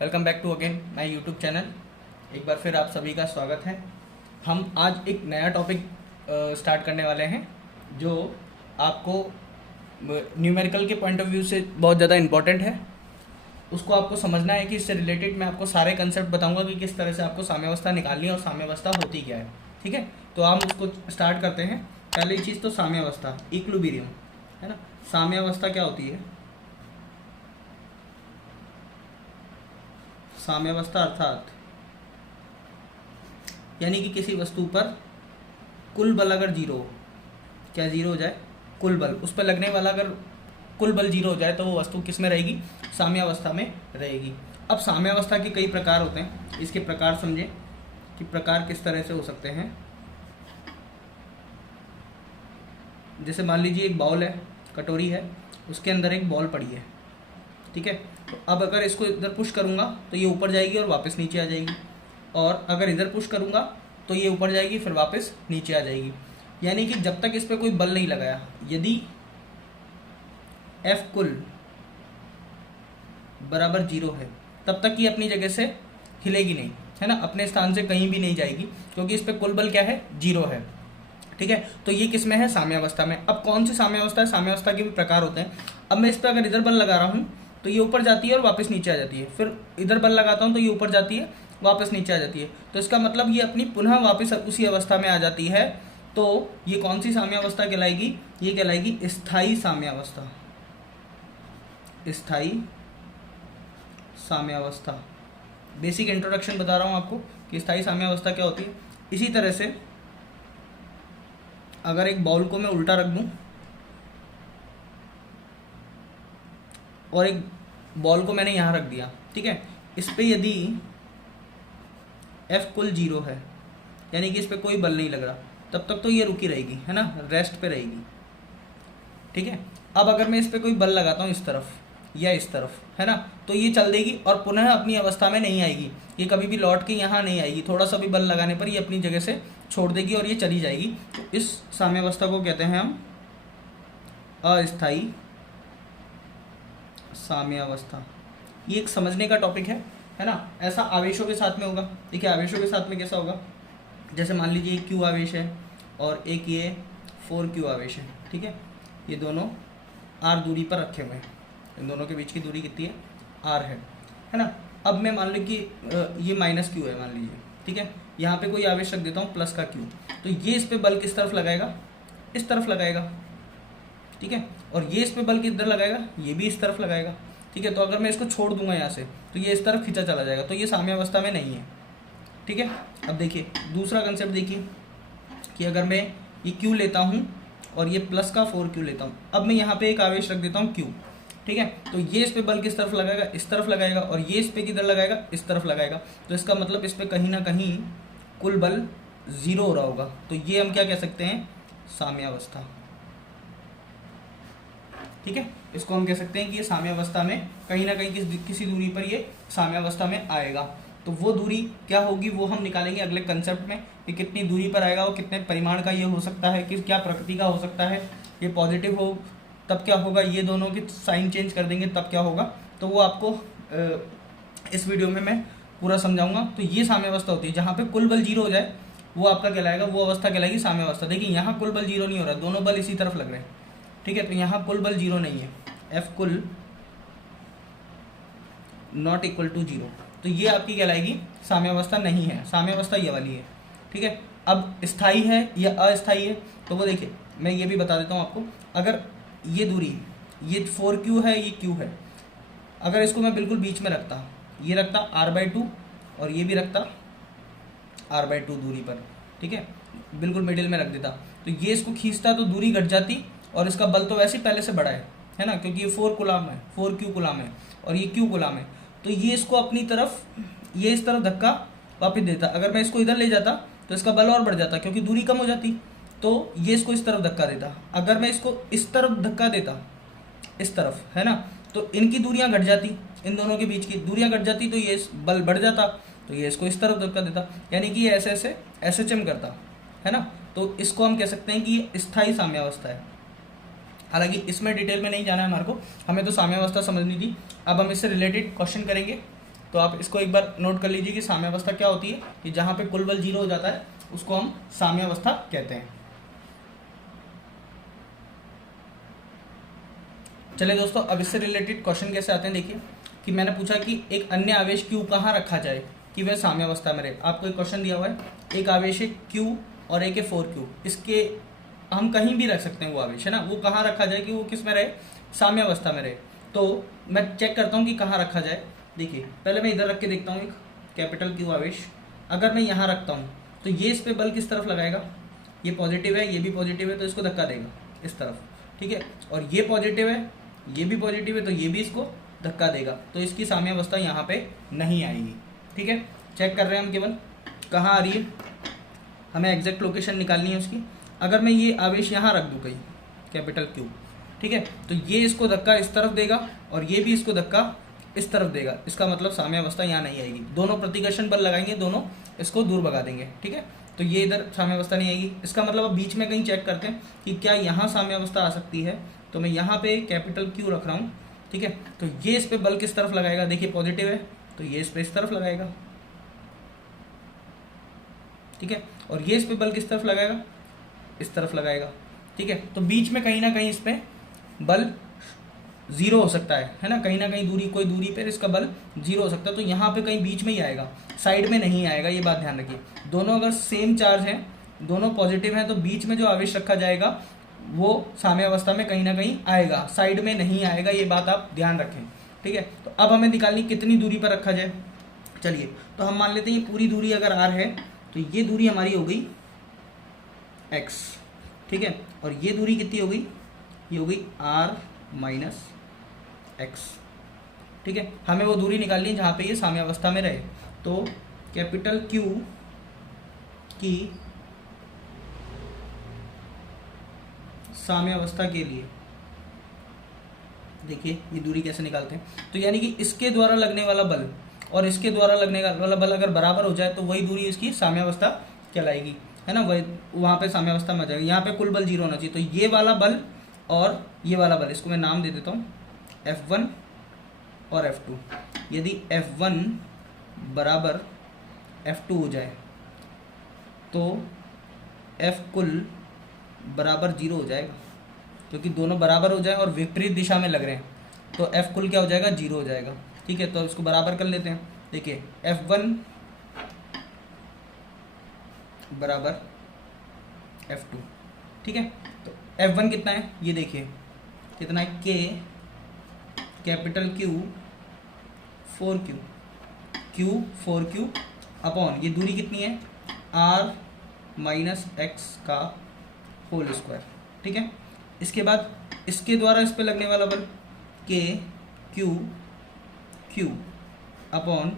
Welcome back to again my YouTube channel. एक बार फिर आप सभी का स्वागत है। हम आज एक नया टॉपिक स्टार्ट करने वाले हैं जो आपको न्यूमेरिकल के पॉइंट ऑफ व्यू से बहुत ज़्यादा इम्पॉर्टेंट है। उसको आपको समझना है कि इससे रिलेटेड मैं आपको सारे कंसेप्ट बताऊंगा कि किस तरह से आपको साम्यावस्था निकालनी है और साम्यावस्था होती क्या है। ठीक है, तो हम उसको स्टार्ट करते हैं। पहली चीज़ तो साम्यावस्था, इक्विलिब्रियम, है ना। साम्यावस्था क्या होती है? साम्यावस्था अर्थात यानी कि किसी वस्तु पर कुल बल अगर जीरो हो, क्या जीरो हो जाए? कुल बल, उस पर लगने वाला अगर कुल बल जीरो हो जाए तो वो वस्तु किस में रहेगी? साम्यावस्था में रहेगी। अब साम्यावस्था के कई प्रकार होते हैं, इसके प्रकार समझें कि प्रकार किस तरह से हो सकते हैं। जैसे मान लीजिए एक बाउल है, कटोरी है, उसके अंदर एक बॉल पड़ी है, ठीक है। तो अब अगर इसको इधर पुश करूँगा तो ये ऊपर जाएगी और वापस नीचे आ जाएगी, और अगर इधर पुश करूँगा तो ये ऊपर जाएगी फिर वापस नीचे आ जाएगी। यानी कि जब तक इस पर कोई बल नहीं लगाया, यदि एफ कुल बराबर जीरो है तब तक ये अपनी जगह से हिलेगी नहीं, है ना, अपने स्थान से कहीं भी नहीं जाएगी, क्योंकि इस पर कुल बल क्या है? जीरो है। ठीक है, तो ये किस में है? साम्यावस्था में। अब कौन सी साम्यावस्था है? साम्यावस्था के भी प्रकार होते हैं। अब मैं इस पर अगर इधर बल लगा रहा हूँ तो ये ऊपर जाती है और वापस नीचे आ जाती है, फिर इधर बल लगाता हूँ तो ये ऊपर जाती है वापस नीचे आ जाती है। तो इसका मतलब ये अपनी पुनः वापस उसी अवस्था में आ जाती है। तो ये कौन सी साम्यावस्था कहलाएगी? ये कहलाएगी स्थायी साम्यावस्था। स्थायी साम्यावस्था। बेसिक इंट्रोडक्शन बता रहा हूँ आपको कि स्थायी साम्यावस्था क्या होती है। इसी तरह से अगर एक बाउल को मैं उल्टा रख दूं और एक बॉल को मैंने यहाँ रख दिया, ठीक है, इस पे यदि एफ कुल जीरो है, यानी कि इस पे कोई बल नहीं लग रहा, तब तक तो ये रुकी रहेगी, है ना, रेस्ट पे रहेगी। ठीक है, अब अगर मैं इस पे कोई बल लगाता हूँ इस तरफ या इस तरफ, है ना, तो ये चल देगी और पुनः अपनी अवस्था में नहीं आएगी। ये कभी भी लौट के यहाँ नहीं आएगी, थोड़ा सा भी बल लगाने पर ये अपनी जगह से छोड़ देगी और ये चली जाएगी। तो इस साम्यावस्था को कहते हैं हम अस्थायी साम्यावस्था। ये एक समझने का टॉपिक है ना। ऐसा आवेशों के साथ में होगा। देखिए आवेशों के साथ में कैसा होगा, जैसे मान लीजिए एक क्यू आवेश है और एक ये 4q आवेश है, ठीक है, ये दोनों r दूरी पर रखे हुए हैं। इन दोनों के बीच की दूरी कितनी है? r है ना। अब मैं मान लो कि ये -q है मान लीजिए, ठीक है, यहाँ पे कोई आवेश रख देता हूँ प्लस का q, तो ये इस पे बल किस तरफ लगाएगा? इस तरफ लगाएगा, ठीक है, और ये इस पे बल किधर लगाएगा? ये भी इस तरफ लगाएगा, ठीक है। तो अगर मैं इसको छोड़ दूंगा यहाँ से तो ये इस तरफ खींचा चला जाएगा, तो ये साम्यावस्था में नहीं है, ठीक है। अब देखिए दूसरा कंसेप्ट देखिए कि अगर मैं ये q लेता हूँ और ये प्लस का 4q लेता हूँ, अब मैं यहाँ पे एक आवेश रख देता हूँ q, ठीक है, तो ये इस पे बल किस तरफ लगाएगा? इस तरफ लगाएगा, और ये इस पे किधर लगाएगा? इस तरफ लगाएगा। तो इसका मतलब इस पे कहीं ना कहीं कुल बल जीरो हो रहा होगा, तो ये हम क्या कह सकते हैं? साम्यावस्था। ठीक है, इसको हम कह सकते हैं कि ये साम्यावस्था में कहीं ना कहीं किसी दूरी पर ये साम्यावस्था में आएगा। तो वो दूरी क्या होगी वो हम निकालेंगे अगले कंसेप्ट में कि कितनी दूरी पर आएगा, वो कितने परिमाण का ये हो सकता है, कि क्या प्रकृति का हो सकता है। ये पॉजिटिव हो तब क्या होगा, ये दोनों की साइन चेंज कर देंगे तब क्या होगा, तो वो आपको इस वीडियो में मैं पूरा समझाऊंगा। तो ये साम्यावस्था होती है जहाँ पे कुल बल जीरो हो जाए, वो आपका कहलाएगा, वो अवस्था कहलाएगी साम्यावस्था। देखिए यहाँ कुल बल जीरो नहीं हो रहा, दोनों बल इसी तरफ लग रहे हैं, ठीक है, तो यहाँ कुल बल जीरो नहीं है, एफ कुल नॉट इक्वल टू जीरो, तो ये आपकी कहलाएगी साम्यावस्था नहीं है। साम्यावस्था ये वाली है, ठीक है। अब स्थायी है या अस्थायी है, तो वो देखिए मैं ये भी बता देता हूँ आपको। अगर ये दूरी, ये 4q है, ये q है, अगर इसको मैं बिल्कुल बीच में रखता, ये रखता r/2 और ये भी रखता r/2 दूरी पर, ठीक है, बिल्कुल मिडिल में रख देता, तो ये इसको खींचता तो दूरी घट जाती, और इसका बल तो वैसे ही पहले से बड़ा है ना, क्योंकि ये 4 कूलाम है, 4q कूलाम है और ये q कूलाम है, तो ये इसको अपनी तरफ, ये इस तरफ धक्का वापस देता। अगर मैं इसको इधर ले जाता तो इसका बल और बढ़ जाता, क्योंकि दूरी कम हो जाती, तो ये इसको इस तरफ धक्का देता। अगर मैं इसको इस तरफ धक्का देता, इस तरफ, है ना, तो इनकी दूरियां घट जाती, इन दोनों के बीच की दूरियां घट जाती, तो ये बल बढ़ जाता, तो ये इसको इस तरफ धक्का देता, यानी कि ये ऐसे ऐसे SHM करता, है ना। तो इसको हम कह सकते हैं कि ये स्थायी साम्यावस्था है। हालांकि इसमें डिटेल में नहीं जाना है हमारे को, हमें तो साम्यावस्था समझनी थी। अब हम इससे रिलेटेड क्वेश्चन करेंगे, तो आप इसको एक बार नोट कर लीजिए कि साम्यावस्था क्या होती है, कि जहाँ पे कुल बल 0 हो जाता है उसको हम साम्यावस्था कहते हैं। चलिए दोस्तों, अब इससे रिलेटेड क्वेश्चन कैसे आते हैं देखिए, कि मैंने पूछा कि एक अन्य आवेश Q कहाँ रखा जाए कि वह साम्यावस्था में रहे। आपको एक क्वेश्चन दिया हुआ है, एक आवेश है Q और एक है 4Q, इसके हम कहीं भी रख सकते हैं वो आवेश, है ना, वो कहाँ रखा जाए कि वो किस में रहे, साम्यावस्था में रहे। तो मैं चेक करता हूँ कि कहाँ रखा जाए। देखिए पहले मैं इधर रख के देखता हूँ एक कैपिटल Q आवेश, अगर मैं यहाँ रखता हूँ तो ये इस पर बल किस तरफ लगाएगा, ये पॉजिटिव है, ये भी पॉजिटिव है, तो इसको धक्का देगा इस तरफ, ठीक है, और ये पॉजिटिव है, ये भी पॉजिटिव है, तो ये भी इसको धक्का देगा, तो इसकी साम्यावस्था यहाँ पे नहीं आएगी, ठीक है। चेक कर रहे हैं हम केवल कहाँ आ रही है, हमें एग्जैक्ट लोकेशन निकालनी है उसकी। अगर मैं ये आवेश यहाँ रख दूँ कहीं कैपिटल Q, ठीक है, तो ये इसको धक्का इस तरफ देगा और ये भी इसको धक्का इस तरफ देगा, इसका मतलब साम्यावस्था यहाँ नहीं आएगी। दोनों प्रतिकर्षण बल लगाएंगे, दोनों इसको दूर भगा देंगे, ठीक है, तो ये इधर साम्यावस्था नहीं आएगी। इसका मतलब अब बीच में कहीं चेक करते हैं कि क्या यहाँ साम्यावस्था आ सकती है, तो मैं यहाँ पे कैपिटल Q रख रहा हूँ, ठीक है, तो ये इस पर बल किस तरफ लगाएगा, देखिए पॉजिटिव है, तो ये इस पर इस तरफ लगाएगा, ठीक है, और ये इस पर बल किस तरफ लगाएगा, इस तरफ लगाएगा, ठीक है, तो बीच में कहीं ना कहीं इस पर बल 0 हो सकता है ना, कहीं ना कहीं दूरी, कोई दूरी पर इसका बल 0 हो सकता है, तो यहाँ पे कहीं बीच में ही आएगा, साइड में नहीं आएगा, ये बात ध्यान रखिए। दोनों अगर सेम चार्ज हैं, दोनों पॉजिटिव हैं, तो बीच में जो आवेश रखा जाएगा वो साम्यावस्था में कहीं ना कहीं आएगा, साइड में नहीं आएगा, ये बात आप ध्यान रखें, ठीक है। तो अब हमें निकालनी कितनी दूरी पर रखा जाए। चलिए तो हम मान लेते हैं ये पूरी दूरी अगर r है तो ये दूरी हमारी हो गई x, ठीक है, और ये दूरी कितनी हो गई, ये हो गई r माइनस x, ठीक है। हमें वो दूरी निकालनी है जहाँ पे ये साम्यावस्था में रहे। तो कैपिटल Q की साम्यावस्था के लिए देखिए ये दूरी कैसे निकालते हैं, तो यानी कि इसके द्वारा लगने वाला बल और इसके द्वारा लगने वाला बल अगर बराबर हो जाए तो वही दूरी इसकी साम्यावस्था कहलाएगी, है ना, वही वहाँ पे साम्यावस्था में आ जाएगी। यहाँ पे कुल बल 0 होना चाहिए, तो ये वाला बल और ये वाला बल, इसको मैं नाम दे देता हूँ F1 और F2। यदि F1 बराबर F2 हो जाए तो F कुल बराबर 0 हो जाएगा, क्योंकि दोनों बराबर हो जाए और विपरीत दिशा में लग रहे हैं, तो F कुल क्या हो जाएगा, 0 हो जाएगा, ठीक है। तो इसको बराबर कर लेते हैं। देखिए F1 बराबर F2, ठीक है, तो F1 कितना है, ये देखिए कितना है, K capital Q 4Q, Q 4Q upon ये दूरी कितनी है, R माइनस एक्स का होल स्क्वायर, ठीक है। इसके बाद इसके द्वारा इस पे लगने वाला बल K Q upon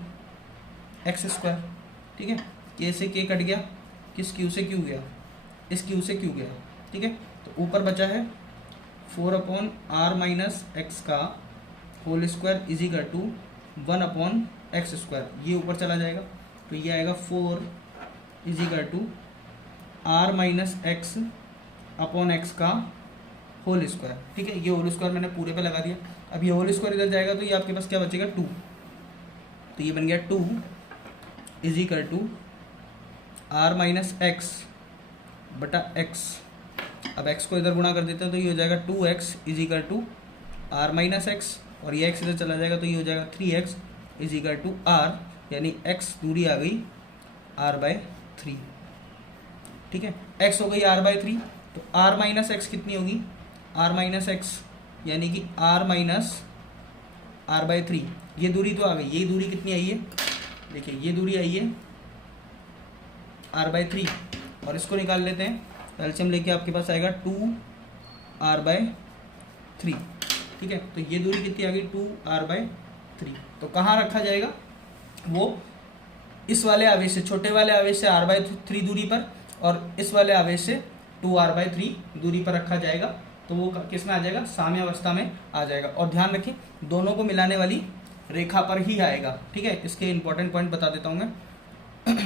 x square, ठीक है, K से K कट गया, किस Q से Q गया, इस Q से Q गया, ठीक है, तो ऊपर बचा है 4 अपॉन R माइनस एक्स का whole square is equal to 1 upon x square, ये ऊपर चला जाएगा, तो ये आएगा 4 is equal to R minus x upon x का होल स्क्वायर, ठीक है, ये होल स्क्वायर मैंने पूरे पे लगा दिया। अब ये होल स्क्वायर इधर जाएगा तो ये आपके पास क्या बचेगा, 2, तो ये बन गया 2 is equal to R minus x बटा एक्स। अब x को इधर गुणा कर देते हैं तो ये हो जाएगा 2x is equal to R minus x, और ये x इधर चला जाएगा तो ये हो जाएगा 3x is equal to R, यानी x दूरी आ गई R/3, ठीक है, x हो गई R/3, तो R माइनस एक्स कितनी होगी, R माइनस एक्स यानी कि R माइनस R/3, ये दूरी तो आ गई, ये दूरी कितनी आई है, देखिए ये दूरी आई है R/3, और इसको निकाल लेते हैं, एलसीएम लेके आपके पास आएगा 2R/3, ठीक है, तो ये दूरी कितनी आ गई 2R/3। तो कहाँ रखा जाएगा, वो इस वाले आवेश से, छोटे वाले आवेश से R/3 दूरी पर, और इस वाले आवेश से 2R/3 दूरी पर रखा जाएगा, तो वो किस में आ जाएगा, साम्यावस्था में आ जाएगा। और ध्यान रखिए दोनों को मिलाने वाली रेखा पर ही आएगा, ठीक है, इसके इंपॉर्टेंट पॉइंट बता देता हूँ मैं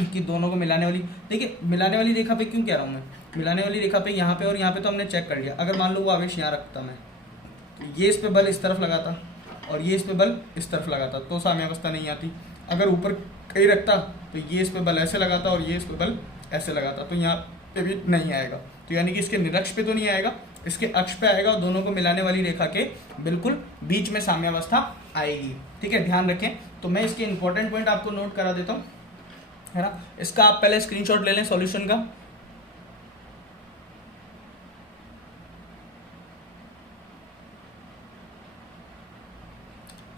कि दोनों को मिलाने वाली, देखिए मिलाने वाली रेखा पे क्यों कह रहा हूँ मैं, मिलाने वाली रेखा पे यहाँ पे और यहाँ पे तो हमने चेक कर लिया। अगर मान लो वो आवेश यहाँ रखता मैं, तो ये इस पे बल इस तरफ लगाता और ये इस पे बल इस तरफ लगाता, तो साम्यावस्था नहीं आती। अगर ऊपर कहीं रखता तो ये इस पे बल ऐसे लगाता और ये इस पे बल ऐसे लगाता, तो यहाँ पे भी नहीं आएगा। तो यानी कि इसके निरक्ष पे तो नहीं आएगा, इसके अक्ष पे आएगा और दोनों को मिलाने वाली रेखा के बिल्कुल बीच में साम्यावस्था आएगी। ठीक है, ध्यान रखें। तो मैं इसके इंपॉर्टेंट पॉइंट आपको नोट करा देता हूँ, है ना। इसका आप पहले स्क्रीनशॉट ले लें सॉल्यूशन का।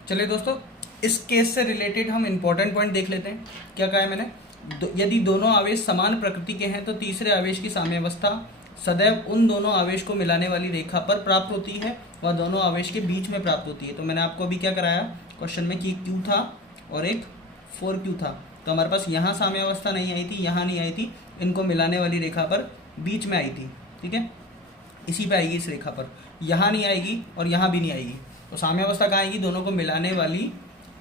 चलिए दोस्तों, इस केस से रिलेटेड हम इंपॉर्टेंट पॉइंट देख लेते हैं। क्या कहा है मैंने, यदि दोनों आवेश समान प्रकृति के हैं तो तीसरे आवेश की साम्यावस्था सदैव उन दोनों आवेश को मिलाने वाली रेखा पर प्राप्त होती है, वह दोनों आवेश के बीच में प्राप्त होती है। तो मैंने आपको अभी क्या कराया क्वेश्चन में कि Q था और एक 4Q था, तो हमारे पास यहाँ साम्यावस्था नहीं आई थी, यहाँ नहीं आई थी, इनको मिलाने वाली रेखा पर बीच में आई थी। ठीक है, इसी पे आएगी, इस रेखा पर। यहाँ नहीं आएगी और यहाँ भी नहीं आएगी, तो साम्यावस्था कहाँ आएगी, दोनों को मिलाने वाली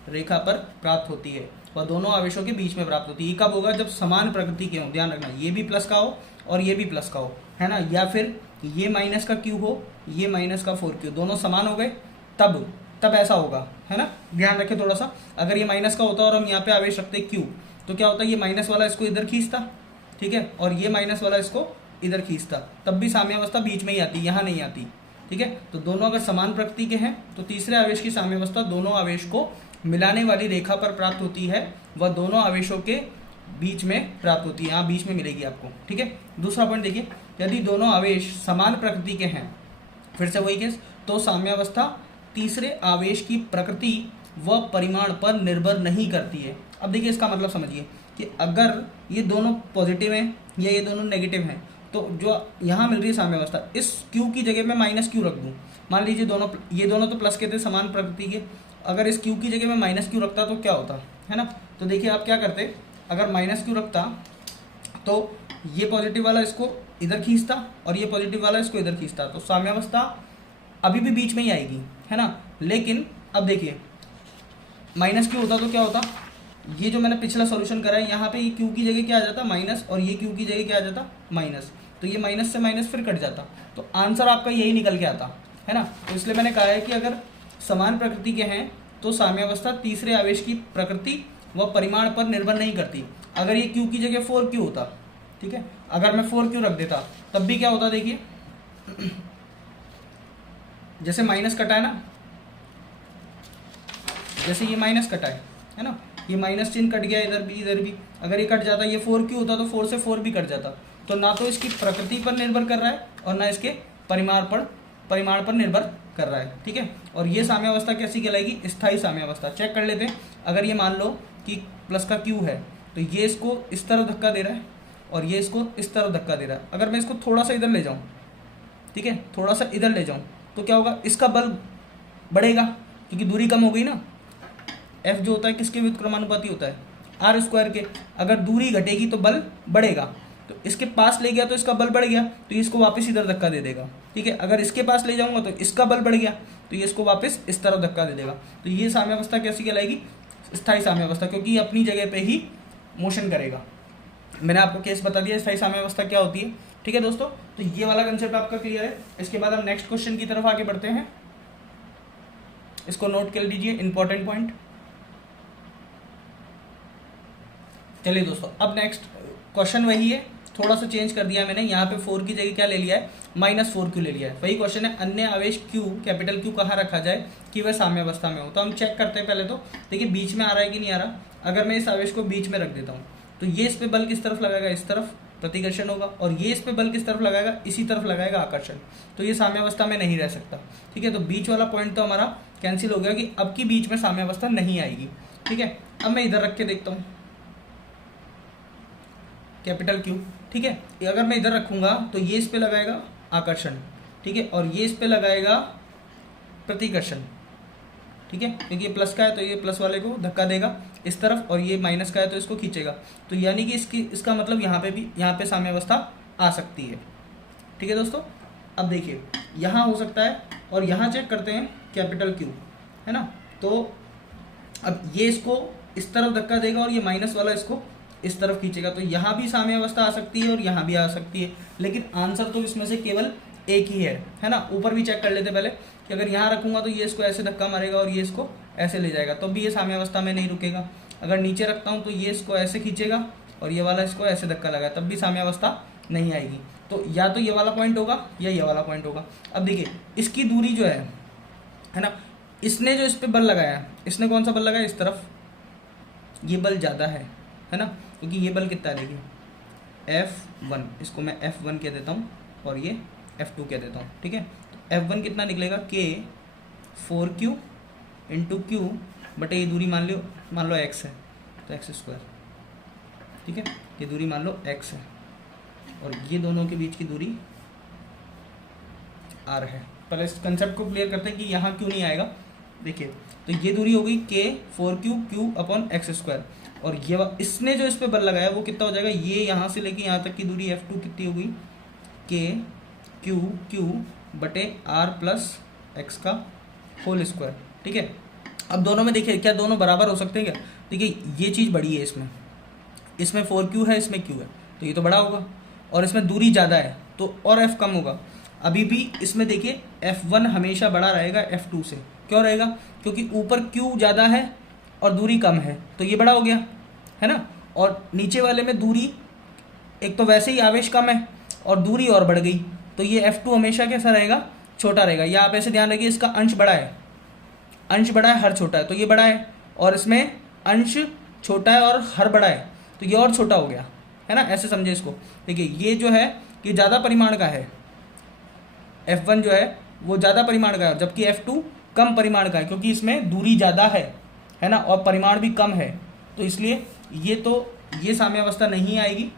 रेखा पर प्राप्त होती है, वह दोनों आवेशों के बीच में प्राप्त होती है। ये कब होगा, जब समान प्रकृति के हों। ध्यान रखना, ये भी प्लस का हो और ये भी प्लस का हो, है ना, या फिर ये माइनस का Q हो, ये माइनस का 4Q, दोनों समान हो गए, तब ऐसा होगा, है ना। ध्यान रखें थोड़ा सा, अगर ये माइनस का होता और हम यहाँ पे आवेश रखते Q, तो क्या होता है, ये माइनस वाला इसको इधर खींचता, ठीक है, और ये माइनस वाला इसको इधर खींचता, तब भी साम्यावस्था बीच में ही आती, यहाँ नहीं आती। ठीक है, तो दोनों अगर समान प्रकृति के हैं तो तीसरे आवेश की साम्यावस्था दोनों आवेश को मिलाने वाली रेखा पर प्राप्त होती है, वह दोनों आवेशों के बीच में प्राप्त होती है, यहाँ बीच में मिलेगी आपको। ठीक है, दूसरा पॉइंट देखिए, यदि दोनों आवेश समान प्रकृति के हैं, फिर से वही केस, तो साम्यावस्था तीसरे आवेश की प्रकृति व परिमाण पर निर्भर नहीं करती है। अब देखिए इसका मतलब समझिए कि अगर ये दोनों पॉजिटिव हैं या ये दोनों नेगेटिव हैं, तो जो यहाँ मिल रही है साम्यावस्था, इस Q की जगह मैं माइनस Q रख दूँ, मान लीजिए ये दोनों तो प्लस के थे समान प्रकृति के, अगर इस Q की जगह मैं माइनस Q रखता तो क्या होता, है ना। तो देखिए आप क्या करते, अगर माइनस Q रखता तो ये पॉजिटिव वाला इसको इधर खींचता और ये पॉजिटिव वाला इसको इधर खींचता, तो साम्यावस्था अभी भी बीच में ही आएगी, है ना। लेकिन अब देखिए माइनस Q होता तो क्या होता, ये जो मैंने पिछला सॉल्यूशन करा है, यहाँ पे ये Q की जगह क्या आ जाता, माइनस, और ये Q की जगह क्या आ जाता, माइनस, तो ये माइनस से माइनस फिर कट जाता, तो आंसर आपका यही निकल के आता, है ना। तो इसलिए मैंने कहा है कि अगर समान प्रकृति के हैं तो साम्यावस्था तीसरे आवेश की प्रकृति व परिमाण पर निर्भर नहीं करती। अगर ये Q की जगह 4Q होता, ठीक है, अगर मैं 4Q रख देता तब भी क्या होता, देखिए जैसे माइनस कटा है ना, जैसे ये माइनस कटा है ना, ये माइनस चिन्ह कट गया इधर भी, अगर ये कट जाता, ये 4Q होता तो 4 से 4 भी कट जाता, तो ना तो इसकी प्रकृति पर निर्भर कर रहा है और ना इसके परिमाण पर निर्भर कर रहा है। ठीक है, और ये साम्यावस्था कैसी कहलाएगी, स्थायी साम्यावस्था। चेक कर लेते हैं, अगर ये मान लो कि प्लस का Q है, तो ये इसको इस तरफ धक्का दे रहा है और ये इसको इस तरफ धक्का दे रहा है। अगर मैं इसको थोड़ा सा इधर ले जाऊँ, ठीक है, थोड़ा सा इधर ले जाऊँ, तो क्या होगा, इसका बल बढ़ेगा क्योंकि दूरी कम हो गई ना। F जो होता है किसके व्युत्क्रमानुपाती होता है, R स्क्वायर के। अगर दूरी घटेगी तो बल बढ़ेगा, तो इसके पास ले गया तो इसका बल बढ़ गया, तो इसको वापस इधर धक्का दे देगा। ठीक है, अगर इसके पास ले जाऊंगा तो इसका बल बढ़ गया, तो ये इसको वापस इस तरफ धक्का दे देगा। तो ये साम्यावस्था कैसी कहलाएगी, स्थायी साम्यावस्था, क्योंकि ये अपनी जगह पे ही मोशन करेगा। मैंने आपको केस बता दिया स्थायी साम्यावस्था क्या होती है। ठीक है दोस्तों, तो ये वाला कंसेप्ट आपका क्लियर है। इसके बाद हम नेक्स्ट क्वेश्चन की तरफ आगे बढ़ते हैं, इसको नोट कर लीजिए, इंपॉर्टेंट पॉइंट। चलिए दोस्तों, अब नेक्स्ट क्वेश्चन वही है, थोड़ा सा चेंज कर दिया मैंने, यहाँ पे 4 की जगह क्या ले लिया है, -4Q ले लिया है। वही क्वेश्चन है, अन्य आवेश Q, कैपिटल Q कहाँ रखा जाए कि वह साम्यावस्था में हो। तो हम चेक करते हैं पहले, तो देखिए बीच में आ रहा है कि नहीं आ रहा। अगर मैं इस आवेश को बीच में रख देता हूँ तो ये इस पे बल किस तरफ लगाएगा, इस तरफ प्रतिकर्षण होगा, और ये इस पे बल किस तरफ लगाएगा, इसी तरफ लगाएगा आकर्षण। तो ये साम्यावस्था में नहीं रह सकता। ठीक है, तो बीच वाला पॉइंट तो हमारा कैंसिल हो गया कि अब की बीच में साम्यावस्था नहीं आएगी। ठीक है, अब मैं इधर रख के देखता हूँ कैपिटल Q। ठीक है, अगर मैं इधर रखूंगा तो ये इस पे लगाएगा आकर्षण, ठीक है, और ये इस पे लगाएगा प्रतिकर्षण। ठीक है, क्योंकि ये प्लस का है तो ये प्लस वाले को धक्का देगा इस तरफ, और ये माइनस का है तो इसको खींचेगा। तो यानी कि इसका मतलब यहाँ पे साम्यावस्था आ सकती है। ठीक है दोस्तों, अब देखिए यहाँ हो सकता है, और यहाँ चेक करते हैं कैपिटल Q, है ना। तो अब ये इसको इस तरफ धक्का देगा और ये माइनस वाला इसको इस तरफ खींचेगा, तो यहाँ भी साम्यावस्था आ सकती है और यहाँ भी आ सकती है, लेकिन आंसर तो इसमें से केवल एक ही है ना। ऊपर भी चेक कर लेते पहले कि अगर यहाँ रखूंगा तो ये इसको ऐसे धक्का मारेगा और ये इसको ऐसे ले जाएगा, तो भी ये साम्यावस्था में नहीं रुकेगा। अगर नीचे रखता हूँ तो ये इसको ऐसे खींचेगा और ये वाला इसको ऐसे धक्का लगा, तब भी साम्यावस्था नहीं आएगी। तो या तो ये वाला पॉइंट होगा या ये वाला पॉइंट होगा। अब देखिए इसकी दूरी जो है ना, इसने जो इस पर बल लगाया, इसने कौन सा बल लगाया, इस तरफ, ये बल ज़्यादा है ना, क्योंकि ये बल कितना है देखिए F1, इसको मैं F1 कह देता हूँ और ये F2 कह देता हूँ, ठीक है। तो F1 कितना निकलेगा, K 4Q इंटू Q बटे ये दूरी मान लो x है तो x², ठीक है, ये दूरी मान लो x है और ये दोनों के बीच की दूरी r है। पहले इस कंसेप्ट को क्लियर करते हैं कि यहाँ क्यों नहीं आएगा। देखिए तो ये दूरी हो गई K 4Q Q upon x², और ये इसने जो इस पे बल लगाया वो कितना हो जाएगा, ये यहाँ से लेके यहाँ तक की दूरी F2 कितनी हो गई, K Q Q बटे R प्लस x का होल स्क्वायर, ठीक है। अब दोनों में देखिए क्या दोनों बराबर हो सकते हैं क्या, देखिए ये चीज़ बड़ी है, इसमें 4Q है, इसमें Q है, तो ये तो बड़ा होगा, और इसमें दूरी ज़्यादा है तो और F कम होगा। अभी भी इसमें देखिए F1 हमेशा बड़ा रहेगा F2 से, क्यों रहेगा, क्योंकि ऊपर Q ज़्यादा है और दूरी कम है तो ये बड़ा हो गया, है ना। और नीचे वाले में दूरी, एक तो वैसे ही आवेश कम है और दूरी और बढ़ गई, तो ये F2 हमेशा कैसा रहेगा, छोटा रहेगा। या आप ऐसे ध्यान रखिए इसका अंश बड़ा है, अंश बड़ा है, हर छोटा है, तो ये बड़ा है, और इसमें अंश छोटा है और हर बड़ा है तो ये और छोटा हो गया, है ना, ऐसे समझे इसको। देखिए ये जो है ये ज़्यादा परिमाण का है, F1 जो है वो ज़्यादा परिमाण का है, जबकि F2 कम परिमाण का है, क्योंकि इसमें दूरी ज़्यादा है ना, और परिमाण भी कम है, तो इसलिए ये साम्यावस्था नहीं आएगी।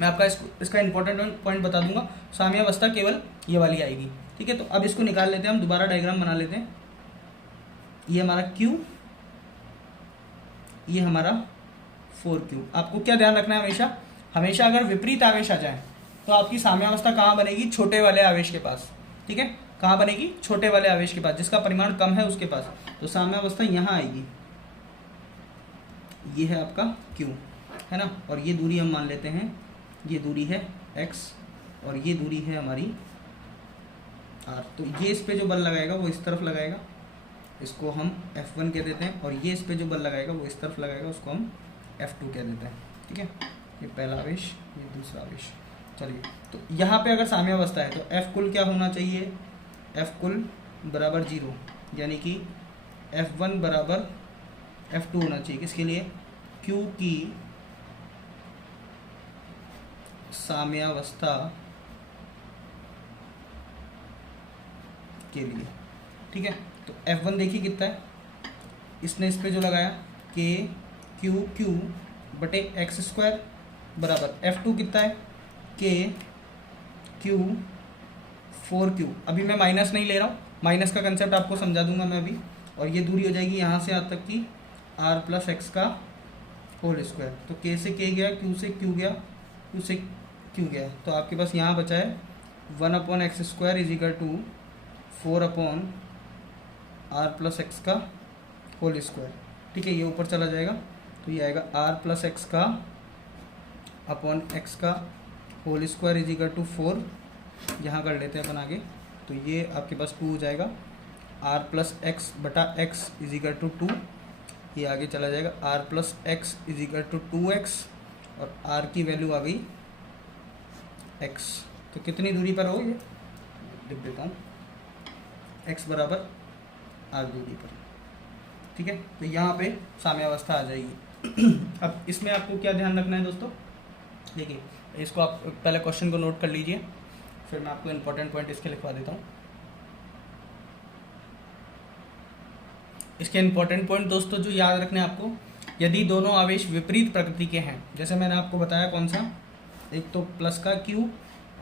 मैं आपका इसका इंपॉर्टेंट पॉइंट बता दूंगा, साम्यावस्था केवल ये वाली आएगी, ठीक है। तो अब इसको निकाल लेते हैं हम, दोबारा डायग्राम बना लेते हैं। ये हमारा Q, ये हमारा 4Q। आपको क्या ध्यान रखना है, हमेशा अगर विपरीत आवेश आ जाए तो आपकी साम्यावस्था कहाँ बनेगी, छोटे वाले आवेश के पास, ठीक है। कहाँ बनेगी, छोटे वाले आवेश के पास, जिसका परिमाण कम है उसके पास, तो साम्यावस्था यहाँ आएगी। ये है आपका Q, है ना, और ये दूरी हम मान लेते हैं, ये दूरी है x और ये दूरी है हमारी r। तो ये इस पे जो बल लगाएगा वो इस तरफ लगाएगा, इसको हम F1 कह देते हैं, और ये इस पे जो बल लगाएगा वो इस तरफ लगाएगा, उसको हम F2 कह देते हैं, ठीक है। ये पहला आवेश, ये दूसरा आवेश। चलिए तो यहाँ पे अगर साम्यावस्था है तो F कुल क्या होना चाहिए, F कुल बराबर 0, यानी कि F1 बराबर F2 होना चाहिए, किसके लिए, Q की साम्यावस्था के लिए, ठीक है। तो F1 देखिए कितना है, इसने इस पे जो लगाया K Q Q बटे x² बराबर F2 कितना है, K Q 4Q। अभी मैं माइनस नहीं ले रहा हूँ, माइनस का कंसेप्ट आपको समझा दूंगा मैं अभी। और ये दूरी हो जाएगी यहाँ से यहाँ तक की R प्लस x का होल स्क्वायर। तो K से K गया, Q से Q गया, Q से Q गया, तो आपके पास यहाँ बचा है 1/x² is equal to 4/r plus x का होल स्क्वायर, ठीक है। ये ऊपर चला जाएगा तो ये आएगा r प्लस एक्स का अपॉन एक्स का whole square is equal to 4, यहाँ कर लेते हैं अपन आगे, तो ये आपके पास 2 हो जाएगा, r प्लस एक्स बटा एक्स इज इक्वल टू 2, ये आगे चला जाएगा r plus x is equal to 2x, और r की वैल्यू आ गई x। तो कितनी दूरी पर हो, ये लिख देता हूँ, x बराबर r दूरी पर, ठीक है। तो यहाँ पे साम्यावस्था आ जाएगी। अब इसमें आपको क्या ध्यान रखना है दोस्तों, देखिए इसको आप पहले क्वेश्चन को नोट कर लीजिए, फिर मैं आपको इंपॉर्टेंट पॉइंट इसके लिखवा देता हूँ। इसके इंपॉर्टेंट पॉइंट दोस्तों जो याद रखने आपको, यदि दोनों आवेश विपरीत प्रकृति के हैं, जैसे मैंने आपको बताया कौन सा, एक तो प्लस का Q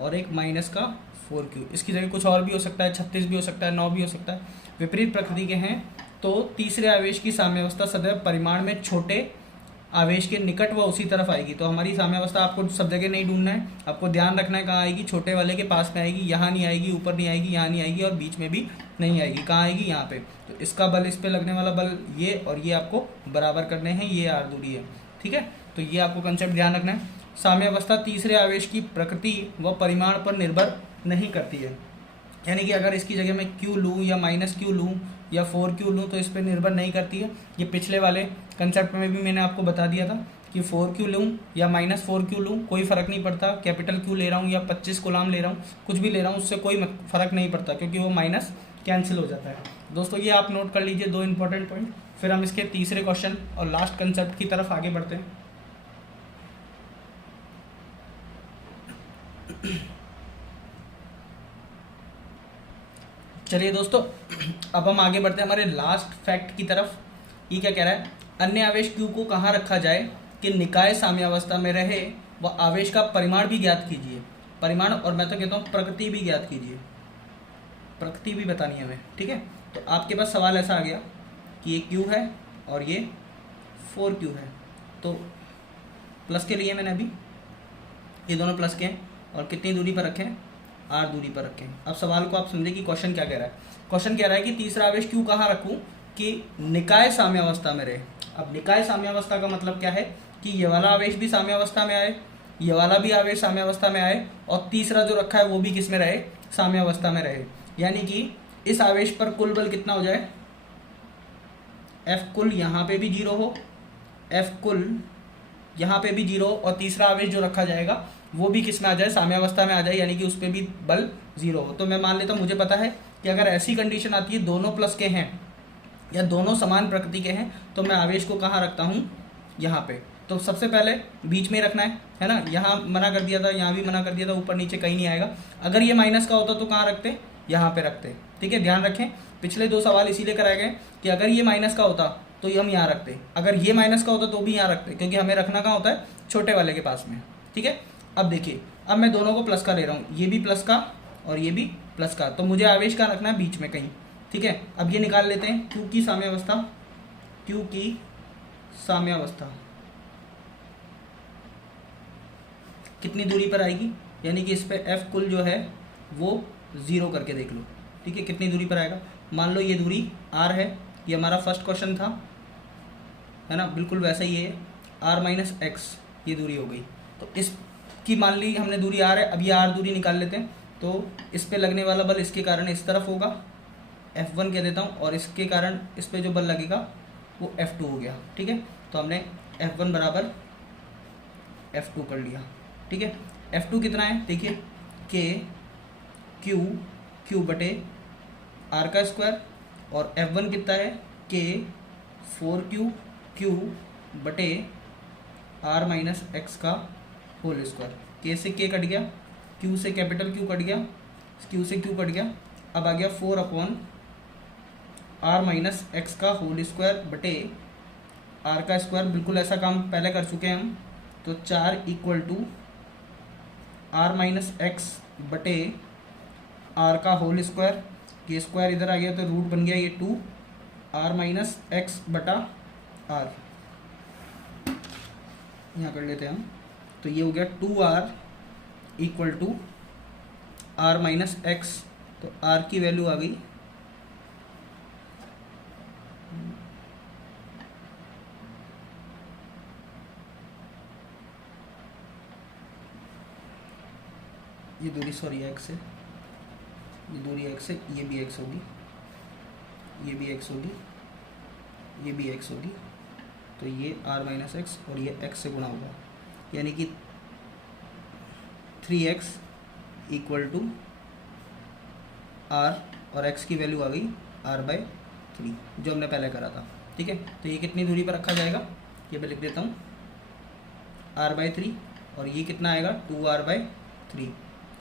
और एक माइनस का 4Q, इसकी जगह कुछ और भी हो सकता है, 36 भी हो सकता है, 9 भी हो सकता है, विपरीत प्रकृति के हैं, तो तीसरे आवेश की साम्यावस्था सदैव परिमाण में छोटे आवेश के निकट व उसी तरफ आएगी। तो हमारी साम्यावस्था आपको सब जगह नहीं ढूंढना है, आपको ध्यान रखना है कहाँ आएगी, छोटे वाले के पास में आएगी, यहाँ नहीं आएगी, ऊपर नहीं आएगी, यहाँ नहीं आएगी, और बीच में भी नहीं आएगी, कहाँ आएगी, यहाँ पे। तो इसका बल, इस पे लगने वाला बल ये, और ये आपको बराबर करने हैं, ये r दूरी है, ठीक है। तो ये आपको कंसेप्ट ध्यान रखना है। साम्यावस्था तीसरे आवेश की प्रकृति व परिमाण पर निर्भर नहीं करती है, यानी कि अगर इसकी जगह मैं Q लूँ या माइनस Q लूँ या 4Q लूँ तो इस पर निर्भर नहीं करती है। ये पिछले वाले कंसेप्ट में भी मैंने आपको बता दिया था कि 4Q लूँ या -4Q लूँ कोई फ़र्क नहीं पड़ता, कैपिटल Q ले रहा हूँ या 25 कूलाम ले रहा हूँ, कुछ भी ले रहा हूँ उससे कोई फ़र्क नहीं पड़ता, क्योंकि वो माइनस कैंसिल हो जाता है। दोस्तों ये आप नोट कर लीजिए 2 इंपॉर्टेंट पॉइंट। फिर हम इसके तीसरे क्वेश्चन और लास्ट कंसेप्ट की तरफ आगे बढ़ते हैं। चलिए दोस्तों, अब हम आगे बढ़ते हैं हमारे लास्ट फैक्ट की तरफ। ये क्या कह रहा है, अन्य आवेश Q को कहाँ रखा जाए कि निकाय साम्यावस्था में रहे, वह आवेश का परिमाण भी ज्ञात कीजिए। परिमाण, और मैं तो कहता हूँ प्रकृति भी ज्ञात कीजिए, प्रकृति भी बतानी है हमें, ठीक है। तो आपके पास सवाल ऐसा आ गया कि ये Q है और ये 4Q है, तो प्लस के लिए मैंने अभी ये दोनों प्लस के हैं और कितनी दूरी पर रखें, R दूरी पर रखें। अब सवाल को आप समझे कि क्वेश्चन क्या कह रहा है। क्वेश्चन कह रहा है कि तीसरा आवेश Q कहाँ रखूँ कि निकाय साम्यावस्था में रहे। अब निकाय साम्यावस्था का मतलब क्या है कि ये वाला आवेश भी साम्यावस्था में आए, ये वाला भी आवेश साम्यावस्था में आए, और तीसरा जो रखा है वो भी किस में रहे, साम्यावस्था में रहे। यानी कि इस आवेश पर कुल बल कितना हो जाए, F कुल यहाँ पे भी 0 हो, F कुल यहाँ पे भी 0 हो, और तीसरा आवेश जो रखा जाएगा वो भी किस में आ जाए, साम्यावस्था में आ जाए, यानी कि उस पर भी बल 0 हो। तो मैं मान लेता हूँ, मुझे पता है कि अगर ऐसी कंडीशन आती है दोनों प्लस के हैं या दोनों समान प्रकृति के हैं, तो मैं आवेश को कहाँ रखता हूँ, यहाँ पे। तो सबसे पहले बीच में रखना है ना। यहाँ मना कर दिया था, यहाँ भी मना कर दिया था, ऊपर नीचे कहीं नहीं आएगा। अगर ये माइनस का होता तो कहाँ रखते, यहाँ पे रखते, ठीक है। ध्यान रखें, पिछले 2 सवाल इसीलिए कराए गए कि अगर ये माइनस का होता तो हम यहाँ रखते, अगर ये माइनस का होता तो भी यहाँ रखते, क्योंकि हमें रखना कहाँ होता है, छोटे वाले के पास में, ठीक है। अब देखिए, अब मैं दोनों को प्लस का ले रहा हूँ, ये भी प्लस का और ये भी प्लस का, तो मुझे आवेश का रखना है बीच में कहीं, ठीक है। अब ये निकाल लेते हैं, Q की साम्यावस्था, Q की साम्यावस्था कितनी दूरी पर आएगी, यानी कि इस पे F कुल जो है वो 0 करके देख लो, ठीक है। कितनी दूरी पर आएगा, मान लो ये दूरी R है, ये हमारा फर्स्ट क्वेश्चन था, है ना, बिल्कुल वैसा ही है, R माइनस एक्स ये दूरी हो गई। तो इसकी मान ली हमने दूरी R है, अब ये R दूरी निकाल लेते हैं। तो इस पे लगने वाला बल इसके कारण इस तरफ होगा, F1 कह देता हूँ, और इसके कारण इस पे जो बल लगेगा वो F2 हो गया, ठीक है। तो हमने F1 बराबर F2 कर लिया, ठीक है। F2 कितना है, देखिए, Q बटे R का स्क्वायर, और F1 कितना है, K 4Q बटे R माइनस एक्स का होल स्क्वायर। K से K कट गया, Q से कैपिटल Q कट गया, Q से Q कट गया, अब आ गया 4 अपॉन R माइनस एक्स का होल स्क्वायर बटे R का स्क्वायर। बिल्कुल ऐसा काम पहले कर चुके हैं हम, तो 4 equal to R minus x बटे R का होल स्क्वायर, ये स्क्वायर इधर आ गया तो रूट बन गया ये 2 R माइनस एक्स बटा R, यहाँ कर लेते हैं हम। तो ये हो गया 2R equal to R minus x, तो R की वैल्यू आ गई ये दूरी, सॉरी एक्स है, ये दूरी एक्स है, ये भी एक्स होगी, ये भी एक्स होगी, ये भी एक्स होगी, तो ये R माइनस एक्स और ये x से गुणा होगा, यानी कि 3x इक्वल टू R, और x की वैल्यू आ गई R/3 जो हमने पहले करा था, ठीक है। तो ये कितनी दूरी पर रखा जाएगा, ये मैं लिख देता हूँ R/3, और ये कितना आएगा 2R/3।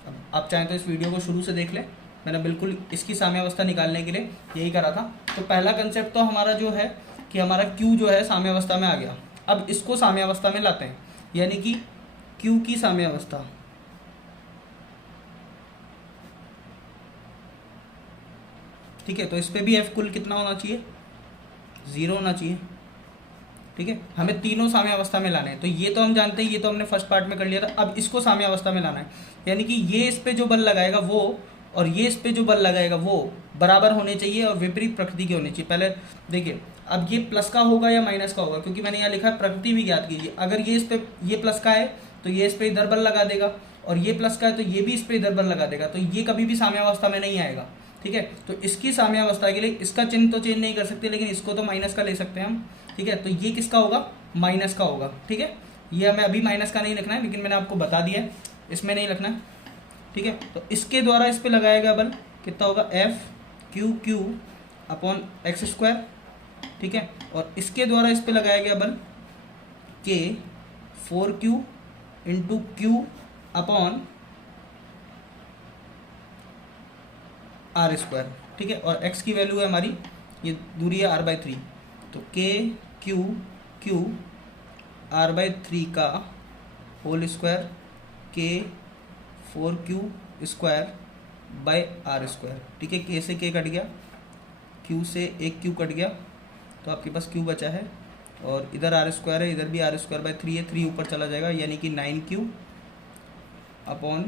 अब आप चाहें तो इस वीडियो को शुरू से देख लें, मैंने बिल्कुल इसकी साम्यावस्था निकालने के लिए यही करा था। तो पहला कंसेप्ट तो हमारा जो है कि हमारा Q जो है साम्यावस्था में आ गया। अब इसको साम्यावस्था में लाते हैं, यानी कि Q की साम्यावस्था, ठीक है। तो इस पे भी F कुल कितना होना चाहिए, 0 होना चाहिए, ठीक है। हमें तीनों साम्यावस्था में लाने हैं, तो ये तो हम जानते हैं, ये तो हमने फर्स्ट पार्ट में कर लिया था। अब इसको साम्यावस्था में लाना है, यानी कि ये इस पे जो बल लगाएगा वो और ये इस पे जो बल लगाएगा वो बराबर होने चाहिए और विपरीत प्रकृति के होने चाहिए। पहले देखिए, अब ये प्लस का होगा या माइनस का होगा, क्योंकि मैंने यहाँ लिखा है प्रकृति भी ज्ञात कीजिए। अगर ये इस पे, ये प्लस का है तो ये इस पे इधर बल लगा देगा, और ये प्लस का है तो ये भी इस पे इधर बल लगा देगा, तो ये कभी भी साम्यावस्था में नहीं आएगा, ठीक है। तो इसकी साम्यावस्था के लिए इसका चिन्ह तो चेंज नहीं कर सकते, लेकिन इसको तो माइनस का ले सकते हैं हम, ठीक है। तो ये किसका होगा, माइनस का होगा, ठीक है। ये हमें अभी माइनस का नहीं लिखना है, लेकिन मैंने आपको बता दिया है इसमें नहीं लिखना है, ठीक है। तो इसके द्वारा इस पे लगाया गया बल कितना होगा, F Q Q upon x square, ठीक है। और इसके द्वारा इस पे लगाया गया बल के 4Q into Q upon R square, ठीक है। और x की वैल्यू है हमारी, ये दूरी है r/3, तो के क्यू क्यू r/3 का होल स्क्वायर के 4Q square by are square, ठीक है। के से के कट गया, क्यू से एक क्यू कट गया, तो आपके पास क्यू बचा है, और इधर आर स्क्वायर है, इधर भी आर स्क्वायर बाय 3 है, 3 ऊपर चला जाएगा, यानी कि 9Q अपॉन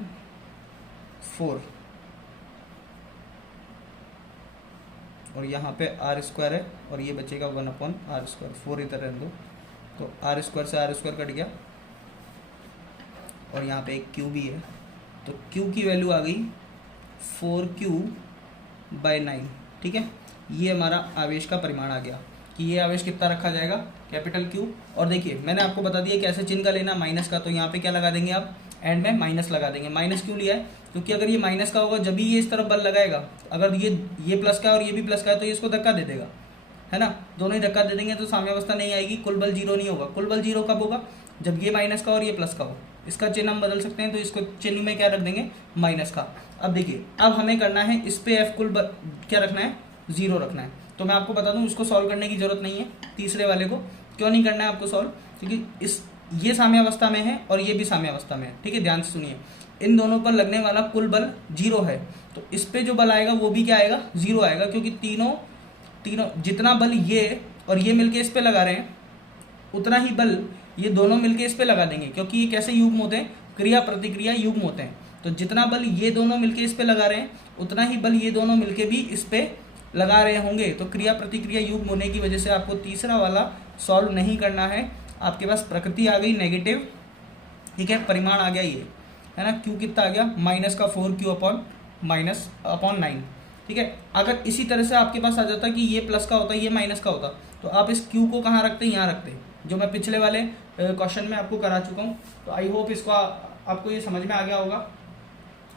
4, और यहाँ पे आर स्क्वायर है, और ये बचेगा 1 अपॉन आर स्क्वायर, 4 इधर रहने दो, तो आर स्क्वायर से आर स्क्वायर कट गया, और यहाँ पे एक क्यू भी है, तो क्यू की वैल्यू आ गई 4Q/9, ठीक है। ये हमारा आवेश का परिमाण आ गया कि ये आवेश कितना रखा जाएगा, कैपिटल क्यू। और देखिए मैंने आपको बता दिया कैसे चिन्ह का लेना, माइनस का, तो यहाँ पे क्या लगा देंगे आप, एंड में माइनस लगा देंगे। माइनस क्यों लिया है, क्योंकि अगर ये माइनस का होगा जब भी ये इस तरफ बल लगाएगा, अगर ये प्लस का है और ये भी प्लस का है, तो ये इसको धक्का दे देगा, है ना, दोनों ही धक्का दे देंगे, तो साम्यावस्था नहीं आएगी, कुल बल 0 नहीं होगा। कुल बल 0 कब होगा, जब ये माइनस का और ये प्लस का हो। इसका चिन्ह हम बदल सकते हैं, तो इसको चिन्ह में क्या रख देंगे, माइनस का। अब देखिए, अब हमें करना है इस पे एफ कुल क्या रखना है, 0 रखना है। तो मैं आपको बता दूं इसको सॉल्व करने की जरूरत नहीं है, तीसरे वाले को क्यों नहीं करना है आपको सॉल्व, क्योंकि ये साम्यावस्था में है और ये भी साम्यावस्था में है, ठीक है। ध्यान से सुनिए, इन दोनों पर लगने वाला कुल बल 0 है, तो इस पे जो बल आएगा वो भी क्या आएगा, 0 आएगा, क्योंकि तीनों जितना बल ये और ये मिलके इस पे लगा रहे हैं, उतना ही बल ये दोनों मिलके इस पे लगा देंगे, क्योंकि ये कैसे युग्म होते हैं, क्रिया प्रतिक्रिया युग्म होते हैं। तो जितना बल ये दोनों मिलके इस पे लगा रहे हैं, उतना ही बल ये दोनों मिलके भी इस पे लगा रहे होंगे। तो क्रिया प्रतिक्रिया युग्म होने की वजह से आपको तीसरा वाला सॉल्व नहीं करना है। आपके पास प्रकृति आ गई नेगेटिव, ठीक है, परिमाण आ गया ये, है ना। क्यू कितना आ गया, माइनस का 4Q अपॉन 9, ठीक है। अगर इसी तरह से आपके पास आ जाता कि ये प्लस का होता, ये माइनस का होता, तो आप इस क्यू को कहाँ रखते, यहाँ रखते, जो मैं पिछले वाले क्वेश्चन में आपको करा चुका हूँ। तो आई होप इसको आपको ये समझ में आ गया होगा,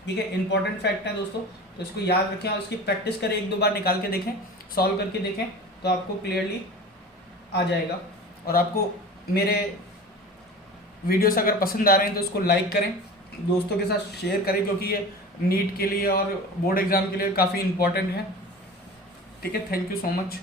ठीक है। इंपॉर्टेंट फैक्ट है दोस्तों, तो इसको याद रखें और इसकी प्रैक्टिस करें, 1-2 बार निकाल के देखें, सॉल्व करके देखें, तो आपको क्लियरली आ जाएगा। और आपको मेरे वीडियोस अगर पसंद आ रहे हैं तो इसको लाइक करें, दोस्तों के साथ शेयर करें, क्योंकि ये नीट के लिए और बोर्ड एग्जाम के लिए काफ़ी इंपॉर्टेंट है, ठीक है। Thank you so much.